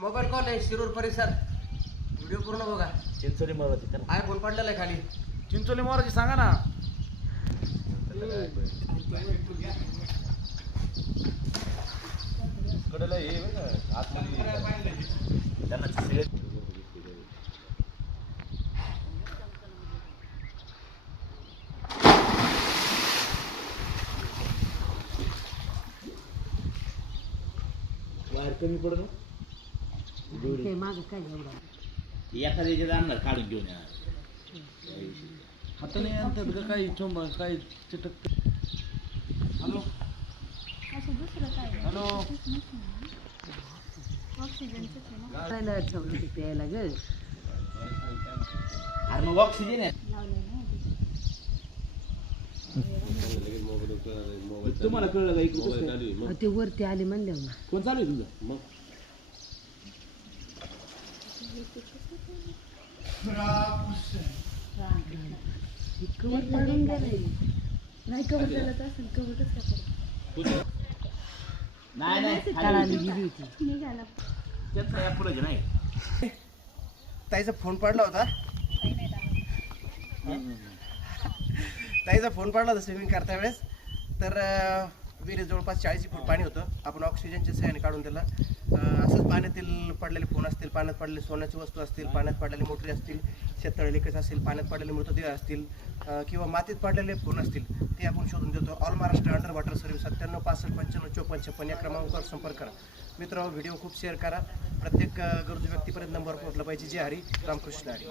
Mobile call आहे शिरूर परिसर. Video पूर्ण बघा. चिंचोली मारुती तर आयफोन पडलेला आहे खाली. चिंचोली मोराची सांगा ना. कडेला हे बघा आतमध्ये त्यांना सगळे बाहेर कमी पडलं ते मागं काय एवढं एखाद्याचे जाणार काढून घेऊन येणार हाताने आणतात का काही चोंब काही चिटक. हॅलो हॅलो करायला ठेवलं ते प्यायला ग. अरे मग ऑक्सिजन आहे तुम्हाला कळलं का इकडे ते वरती आले म्हणल्यावर ना. कोण चालू आहे तुझं मग कवर पडून गेलंय. नाही कवर चालत असेल कवरच नाही नाही तळाली गेली होती. त्यांचा या पुढे नाही ताईचा फोन पडला होता. ताईचा फोन पडला होता स्विमिंग करता वेळेस. तर विहिरीत जवळपास 40 फूट पाणी होतं. आपण ऑक्सिजनच्या सहाय्याने काढून त्याला असंच पाण्यातील पडलेले फोन असतील, पाण्यात पडलेले सोन्याची वस्तू असतील, पाण्यात पडलेले मोटरी असतील, शेततळे लिकेज असतील, पाण्यात पडलेले मृतदेह असतील किंवा मातीत पडलेले फोन असतील ते आपण शोधून देतो. All Maharashtra under water service 97 65 55 54 या क्रमांकावर संपर्क करा. मित्र व्हिडिओ खूप शेअर करा. प्रत्येक गरजू व्यक्तीपर्यंत नंबर पोहोचला पाहिजे. जे हरी रामकृष्ण हरी.